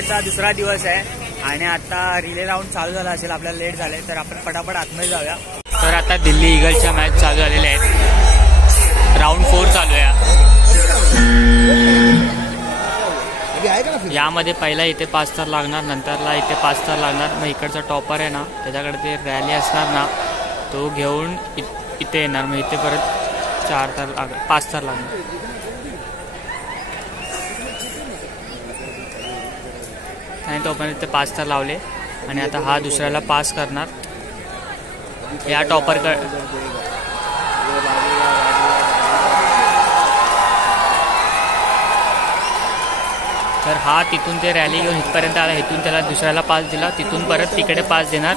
विजयाचा दुसरा दिवस आहे आणि आता रिले राऊंड चालू झाला असेल, आपल्याला लेट झालंय तर आपण फटाफट आतमध्ये जाऊया. तर आता दिल्ली ईगल्सच्या मॅच चालू झालेल्या आहेत. राऊंड 4 चालू आहे. यामध्ये पहिला इथे 5 तार लागणार, नंतरला इथे 5 तार लागणार. मग इकडचा टॉपर आहे ना, त्याच्याकडे ते रॅली असणार ना, तो घेऊन इथे येणार. मग इथे परत 5 तार लागणार. आणि तो पण इथे 5 तार लावले आणि आता हा दुसऱ्याला पास करणार. या टॉपरकडे तर हा तिथून ते रॅली घेऊन इथपर्यंत आला. इथून त्याला दुसऱ्याला पास दिला, तिथून परत तिकडे पास देणार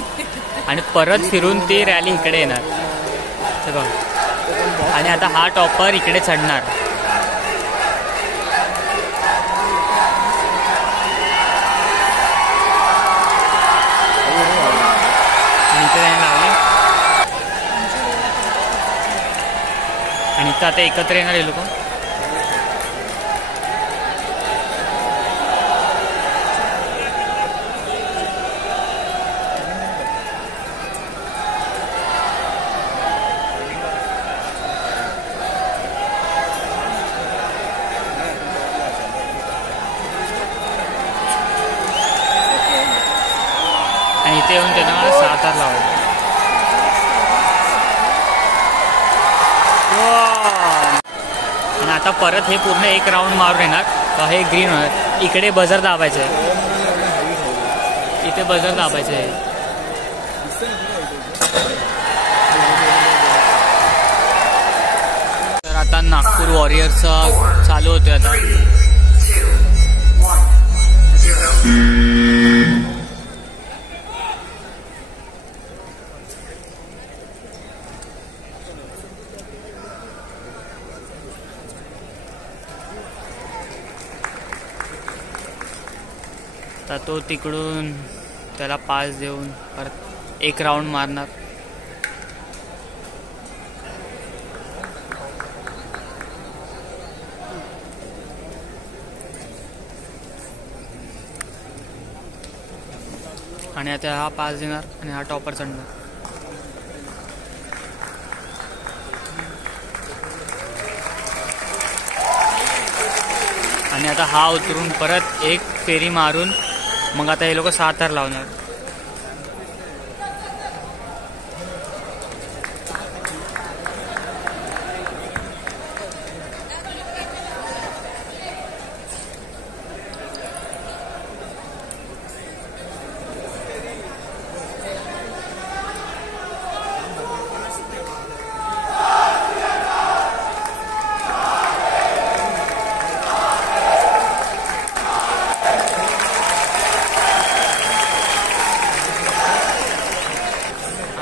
आणि परत फिरून ती रॅली इकडे येणार. आणि आता हा टॉपर इकडे चढणार. आणि इथं आता एकत्र येणार हे लोक. आणि इथे येऊन त्यांना मला 6 तार लावायचे. आणि आता परत हे पूर्ण एक राऊंड मारून येणार. तर हे ग्रीन होणार. इकडे बझर दाबायचं आहे, इथे बझर दाबायचं आहे. तर आता नागपूर वॉरियर्सचा चालू होतोय आता. तर तो तिकडून त्याला पास देऊन परत एक राऊंड मारणार. आणि आता हा पास देणार आणि हा टॉपर चढणार. आणि आता हा उतरून परत एक फेरी मारून मग आता हे लोक 6 तार लावणार.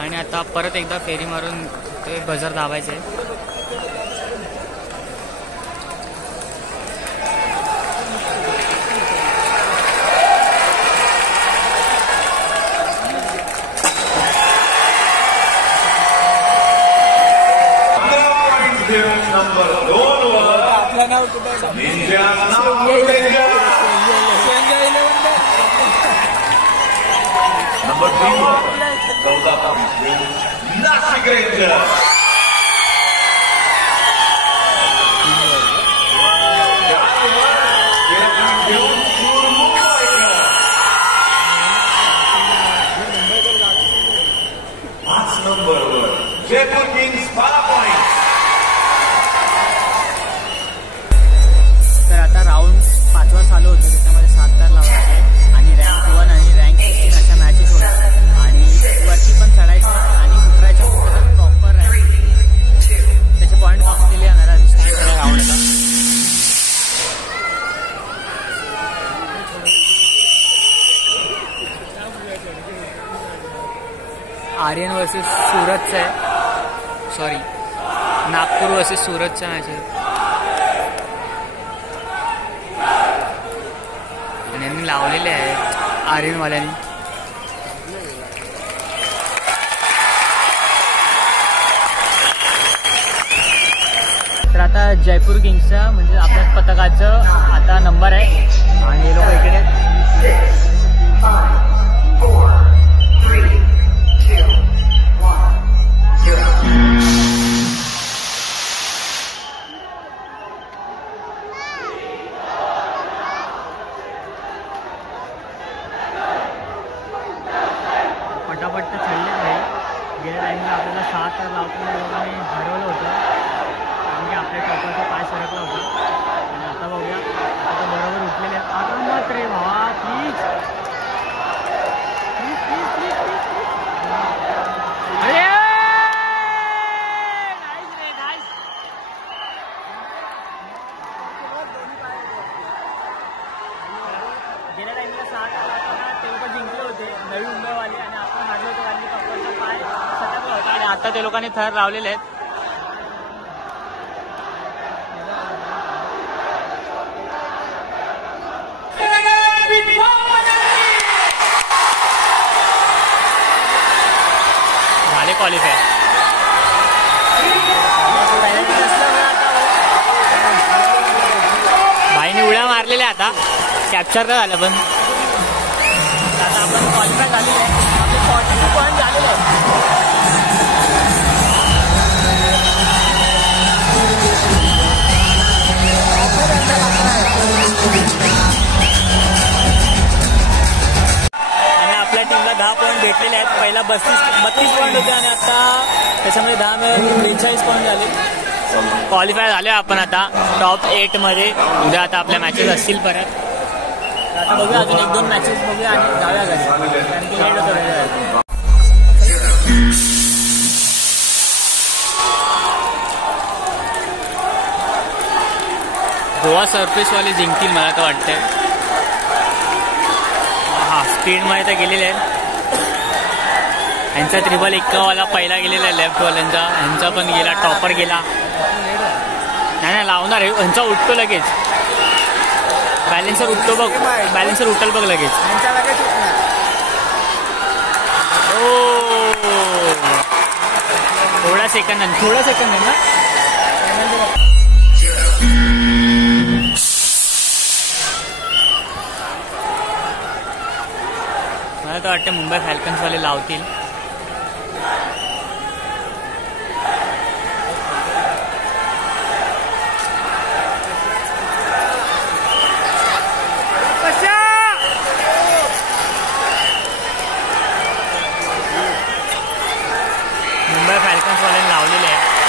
आणि आता परत एकदा फेरी मारून ते बझर दाबायचे. आपलं नाव Nashik ranger. Jaipur kings 12 point. तर आता राऊंड 5वा चालू होतो, त्याच्यामध्ये 7 तार लावायचे आणि रँक 1 आणि रँक 16 अशा मॅचेस होतात. आणि वरती पण चढायचं आणि उतरायच्या प्रॉपर रँक त्याचे पॉईंट कापून दिले जाणार. आणि सगळा राऊंड होता. आर्यन वर्सेस सुरतचं आहे, सॉरी नागपूर वर्सेस सुरतच्या मॅच आहे. आणि यांनी लावलेले आहेत आर्यनवाल्यांनी. तर आता जयपूर किंग्सचा म्हणजे आपल्या पथकाचं आता नंबर आहे आणि हे लोक इकडे गेल्या टाइमला 6 लावताना ते लोक जिंकले होते नवी मुंबईवाले आणि आपण हारलो होतो कारण टॉपरचा पाय सटकला होता आणि आता ते लोकांनी थर लावलेले आहेत. झाले क्वालिफाय. भाईने उड्या मारलेल्या आता कॅप्चर का झालं पण आता आपण क्वालिफाय झालेले आहे. आपले 42 पॉईंट झालेले आहेत. आणि आपल्या टीमला 10 पॉईंट भेटलेले आहेत. पहिला 32 पॉईंट होते आणि आता त्याच्यामध्ये 10 मिळून 43 पॉईंट झाले. क्वालिफाय झाले आपण आता टॉप 8 मध्ये. उद्या आता आपल्या मॅचेस असतील परत. आता बघूया अजून 1-2 मॅचेस बघूया आणि जाऊया घरी कारण की लेट होतं वेळ. गोवा सरफेसवाले जिंकतील मला तर वाटतंय. हा स्पीडमध्ये तर गेलेले आहेत. यांचा ट्रिपल एक्कावाला पहिला गेलेला आहे लेफ्टवाल्यांचा. ह्यांचा पण गेला टॉपर गेला. नाही लावणार आहे. ह्यांचा उठतो लगेच. बॅलेन्सर उठतो बघ. बॅलेन्सर उठल बघ लगेच. थोडा सेकंद आहे ना. मला तर वाटतं मुंबई फॅल्कन्सवाले लावतील. मुंबई फॅल्कन्सवाल्यांनी लावलेले आहे.